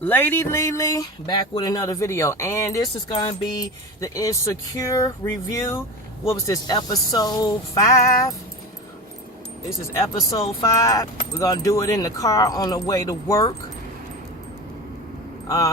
Lady Lily back with another video, and this is gonna be the Insecure review. What was this, episode 5? This is episode 5. We're gonna do it in the car on the way to work,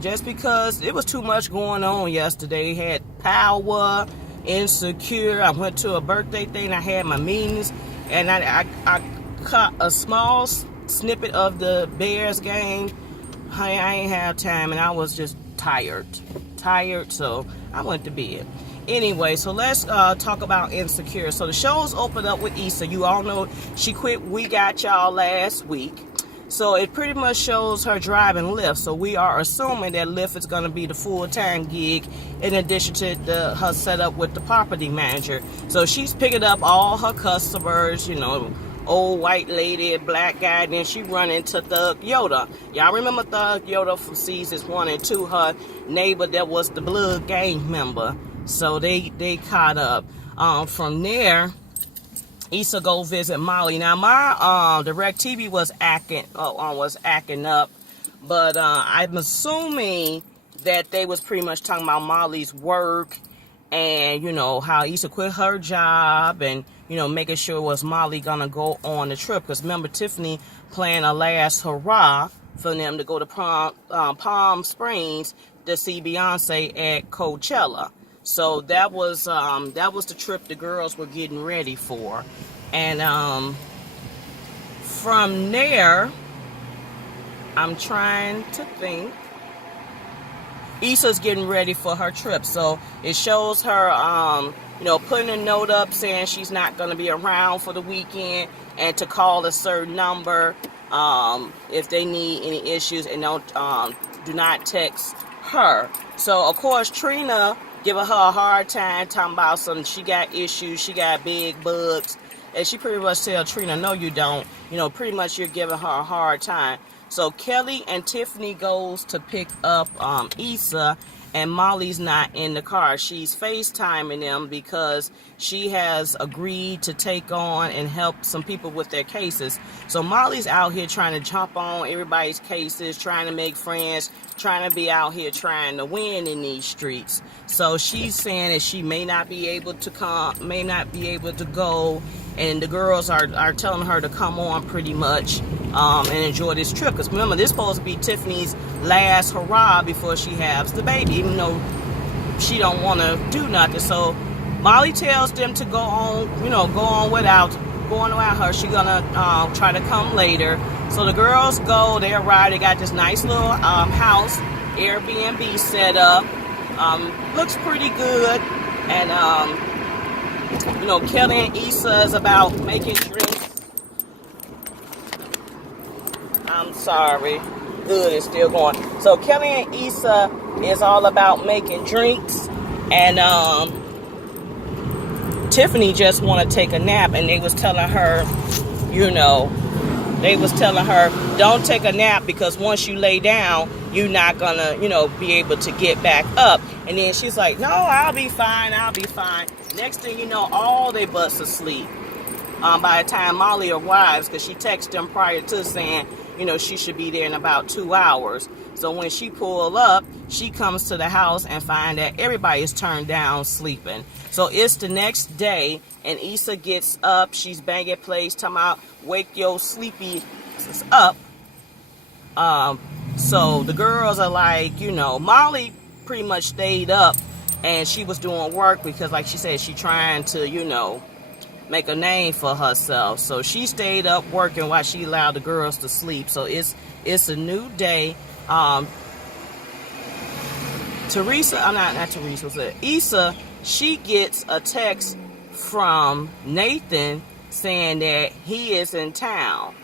just because it was too much going on yesterday. Had Power, Insecure. I went to a birthday thing. I had my meetings, and I caught a small snippet of the Bears game. I ain't have time, and I was just tired, so I went to bed. Anyway, so let's talk about Insecure. So the show's opened up with Issa. You all know she quit We Got Y'all last week. So it pretty much shows her driving Lyft. So we are assuming that Lyft is going to be the full-time gig in addition to her setup with the property manager. So she's picking up all her customers, you know, old white lady, black guy, then she run into Thug Yoda. Y'all remember Thug Yoda from seasons 1 and 2, her neighbor that was the Blood gang member. So they caught up. From there, Issa go visit Molly. Now my DirecTV was acting up, but I'm assuming that they was pretty much talking about Molly's work and, you know, how Issa quit her job and, you know, making sure was Molly gonna go on the trip. Because remember, Tiffany planned a last hurrah for them to go to Palm Springs to see Beyonce at Coachella. So that was the trip the girls were getting ready for. And from there, I'm trying to think. Issa's getting ready for her trip, so it shows her, you know, putting a note up saying she's not going to be around for the weekend and to call a certain number if they need any issues, and do not text her. So of course Trina giving her a hard time, talking about she got issues, she got big bugs, and she pretty much tell Trina, no you don't, you know, pretty much you're giving her a hard time. So Kelly and Tiffany goes to pick up Issa, and Molly's not in the car. She's FaceTiming them because she has agreed to take on and help some people with their cases. So Molly's out here trying to jump on everybody's cases, trying to make friends, trying to be out here trying to win in these streets. So she's saying that she may not be able to go, and the girls are telling her to come on pretty much and enjoy this trip. Because remember, this is supposed to be Tiffany's last hurrah before she has the baby, even though she don't want to do nothing. So Molly tells them to go on without her. She's gonna try to come later. So the girls go, they arrive, they got this nice little house, Airbnb set up. Looks pretty good. And you know, Kelly and Issa is about making drinks. I'm sorry. Good, it's still going. So Kelly and Issa is all about making drinks, and Tiffany just want to take a nap, and they was telling her, you know, don't take a nap because once you lay down, you're not gonna, you know, be able to get back up. And then she's like, no, I'll be fine. Next thing you know, all they butts asleep. By the time Molly arrives, because she texted them prior to saying, you know, she should be there in about 2 hours. So when she pull up, she comes to the house and find that everybody is turned down sleeping. So it's the next day, and Issa gets up. She's banging plays, talking about wake your sleepy up. So the girls are like, you know, Molly pretty much stayed up, and she was doing work because, like she said, she trying to, you know, make a name for herself. So she stayed up working while she allowed the girls to sleep. So it's a new day. Issa, she gets a text from Nathan saying that he is in town.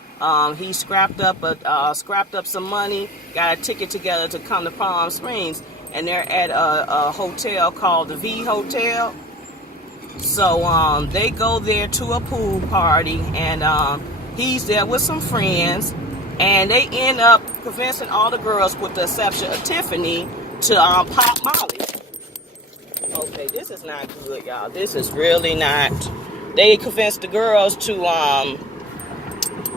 He scrapped up some money, got a ticket together to come to Palm Springs, and they're at a hotel called the V Hotel. So they go there to a pool party, and he's there with some friends, and they end up convincing all the girls, with the exception of Tiffany, to pop Molly. Okay, this is not good, y'all. This is really not. They convinced the girls to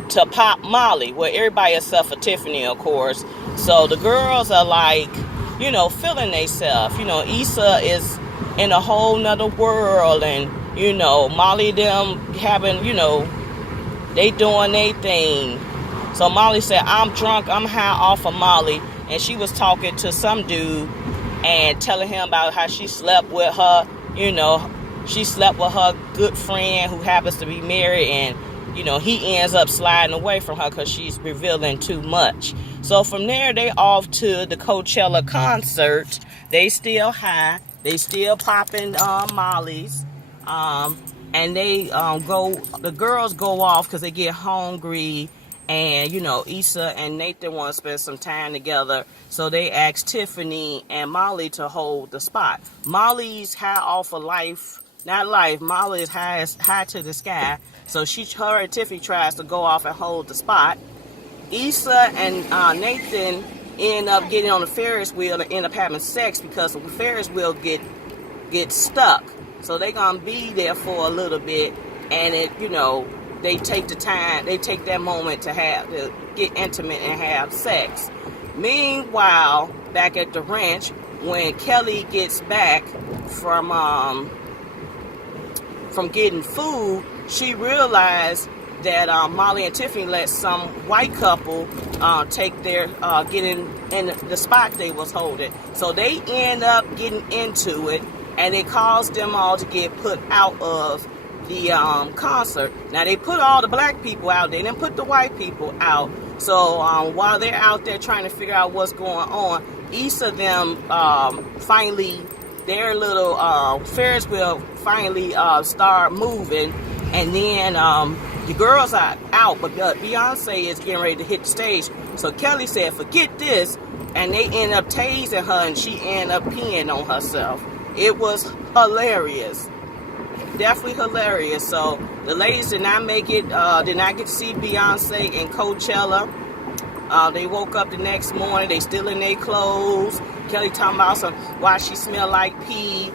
to pop Molly. Well, everybody except for Tiffany, of course. So the girls are like, feeling themselves. Issa is in a whole nother world, and, Molly them having, they doing their thing. So Molly said, I'm drunk, I'm high off of Molly. And she was talking to some dude and telling him about how she slept with her, she slept with her good friend who happens to be married, and, he ends up sliding away from her because she's revealing too much. So from there, they off to the Coachella concert. They still high. They still popping Molly's. And they the girls go off because they get hungry. And, Issa and Nathan want to spend some time together. So they ask Tiffany and Molly to hold the spot. Molly's high off of life. Not life. Molly is high to the sky. So her and Tiffany tries to go off and hold the spot. Issa and Nathan end up getting on the Ferris wheel and end up having sex because the Ferris wheel get stuck. So they're going to be there for a little bit. And they take the time, they take that moment to get intimate and have sex. Meanwhile, back at the ranch, when Kelly gets back from getting food, she realized that Molly and Tiffany let some white couple take their get in the spot they was holding. So they end up getting into it, and it caused them all to get put out of the concert. Now they put all the black people out. They didn't put the white people out. So while they're out there trying to figure out what's going on, Issa them finally, their little Ferris wheel finally start moving, and then the girls are out, but Beyonce is getting ready to hit the stage. So Kelly said, "Forget this," and they end up tasing her, and she end up peeing on herself. It was hilarious. Definitely hilarious. So the ladies did not make it, did not get to see Beyonce in Coachella. They woke up the next morning, they still in their clothes. Kelly talking about why she smelled like pee.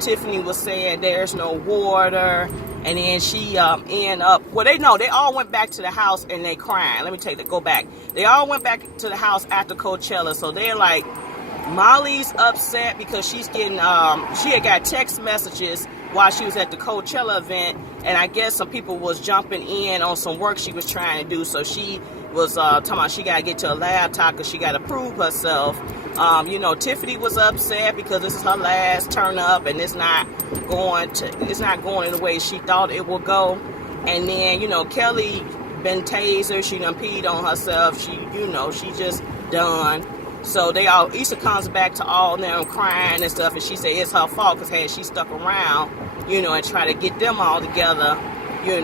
Tiffany was saying there's no water. And then she ended up, they all went back to the house and they crying. Let me go back. They all went back to the house after Coachella. So they're like, Molly's upset because she's getting, she had got text messages while she was at the Coachella event, and I guess some people was jumping in on some work she was trying to do, so she was talking about she got to get to a laptop because she got to prove herself. Tiffany was upset because this is her last turn up, and it's not going in the way she thought it would go. And then, Kelly been tasered, she done peed on herself, she just done. So Issa comes back to all of them crying and stuff, and she said it's her fault because had she stuck around, and try to get them all together, they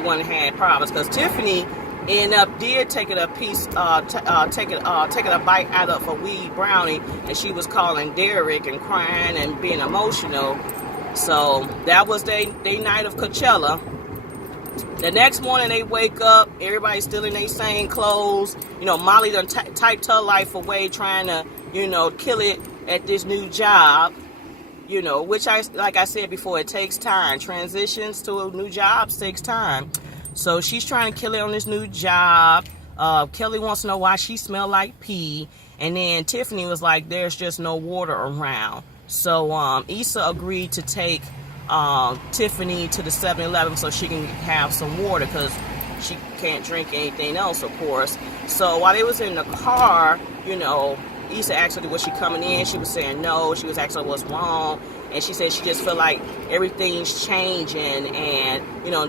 wouldn't have had problems. Because Tiffany did take it a piece, taking a bite out of a weed brownie, and she was calling Derek and crying and being emotional. So that was their night of Coachella. The next morning they wake up, everybody's still in their same clothes. Molly done typed her life away trying to, kill it at this new job. Which like I said before, it takes time. Transitions to a new job takes time. So she's trying to kill it on this new job. Kelly wants to know why she smelled like pee. And then Tiffany was like, there's just no water around. So Issa agreed to take Tiffany to the 7-Eleven so she can have some water because she can't drink anything else, of course. So while they was in the car, Issa asked her, was she coming in? She was saying no. She was asking her what's wrong. And she said she just feel like everything's changing and,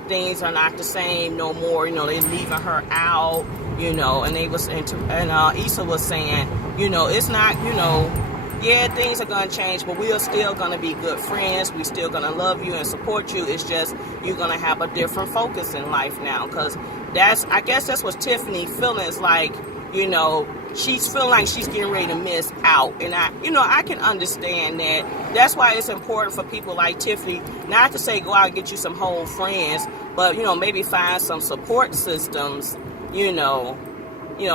things are not the same no more. They're leaving her out, and they was and Issa was saying, it's not, yeah, things are going to change, but we are still going to be good friends. We still going to love you and support you. It's just you're going to have a different focus in life now, because I guess that's what Tiffany feeling is like, she's feeling like she's getting ready to miss out. And I can understand that. That's why it's important for people like Tiffany not to say go out and get you some whole friends, but, maybe find some support systems,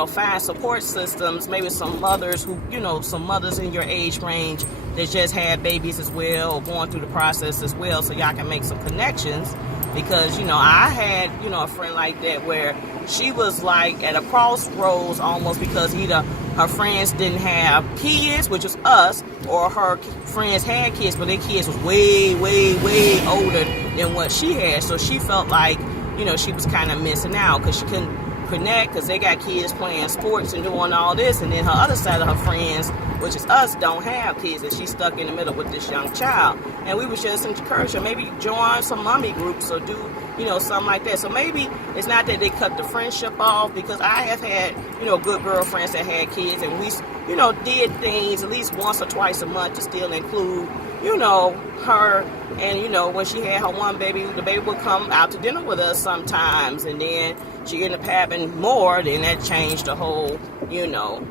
find support systems, maybe some mothers who, some mothers in your age range that just had babies as well or going through the process as well, so y'all can make some connections. because, you know, I had, you know, a friend like that where she was like at a crossroads almost, because either her friends didn't have kids, which is us, or her friends had kids, but their kids was way, way, way older than what she had. So she felt like, you know, she was kind of missing out because she couldn't connect, because they got kids playing sports and doing all this, and then her other side of her friends, which is us, don't have kids, and she's stuck in the middle with this young child. And we was just encourage her, maybe join some mommy groups or do, you know, something like that. So maybe it's not that they cut the friendship off, because I have had, you know, good girlfriends that had kids, and we, you know, did things at least once or twice a month to still include, you know, her. And, you know, when she had her one baby, the baby would come out to dinner with us sometimes, and then she ended up having more. Then that changed the whole, you know,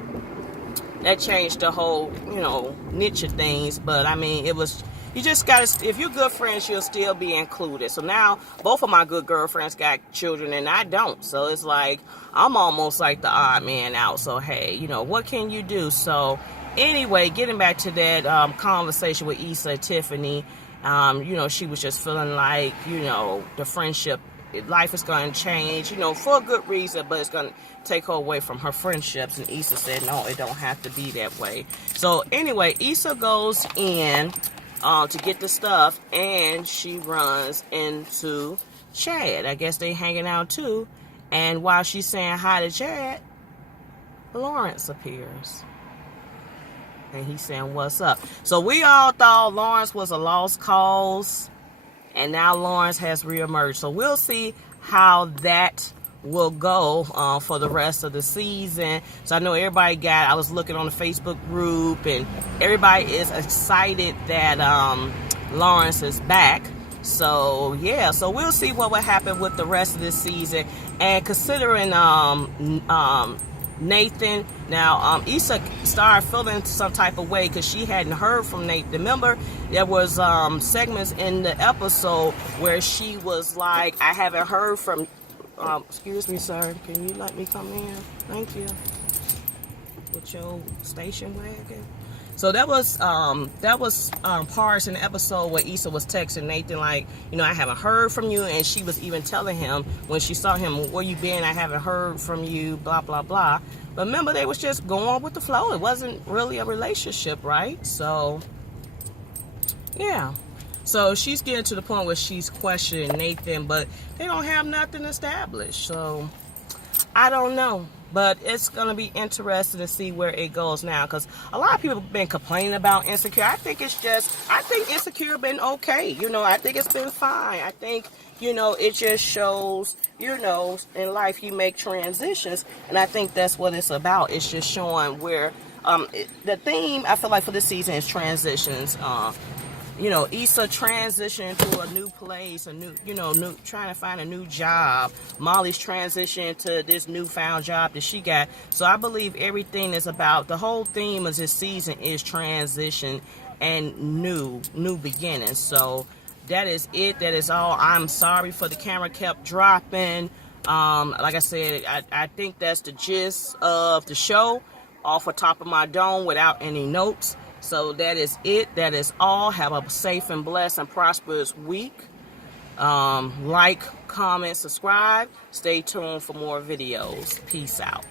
niche of things. But I mean, it was, you just gotta, if you're good friends, you'll still be included. So now both of my good girlfriends got children and I don't, so it's like I'm almost like the odd man out. So hey, you know, what can you do? So anyway, getting back to that conversation with Issa and Tiffany, you know, she was just feeling like, you know, the friendship, life is going to change, you know, for a good reason, but it's going to take her away from her friendships. And Issa said, no, it don't have to be that way. So anyway, Issa goes in to get the stuff, and she runs into Chad. I guess they hanging out too. And while she's saying hi to Chad, Lawrence appears. And he's saying, what's up? So we all thought Lawrence was a lost cause, and now Lawrence has reemerged. So we'll see how that will go for the rest of the season. So I know everybody I was looking on the Facebook group, and everybody is excited that Lawrence is back. So yeah, so we'll see what will happen with the rest of this season. And considering Nathan, now Issa started feeling some type of way because she hadn't heard from Nathan. Remember, there was segments in the episode where she was like, I haven't heard from excuse me, sir, can you let me come in? Thank you. With your station wagon. So that was parts in the episode where Issa was texting Nathan like, you know, I haven't heard from you, and she was even telling him when she saw him, where you been? I haven't heard from you, blah blah blah. But remember, they was just going with the flow. It wasn't really a relationship, right? So yeah. So she's getting to the point where she's questioning Nathan, but they don't have nothing established. So I don't know. But it's going to be interesting to see where it goes now, because a lot of people have been complaining about Insecure. I think Insecure been okay. You know, I think it's been fine. I think, you know, it just shows, you know, in life you make transitions. And I think that's what it's about. It's just showing where the theme, I feel like, for this season is transitions. You know, Issa transitioning to a new place, trying to find a new job. Molly's transitioning to this newfound job that she got. So I believe everything is about, the whole theme of this season is transition and new beginnings. So that is it. That is all. I'm sorry for the camera kept dropping. Like I said, I think that's the gist of the show off the top of my dome without any notes. So that is it. That is all. Have a safe and blessed and prosperous week. Like, comment, subscribe. Stay tuned for more videos. Peace out.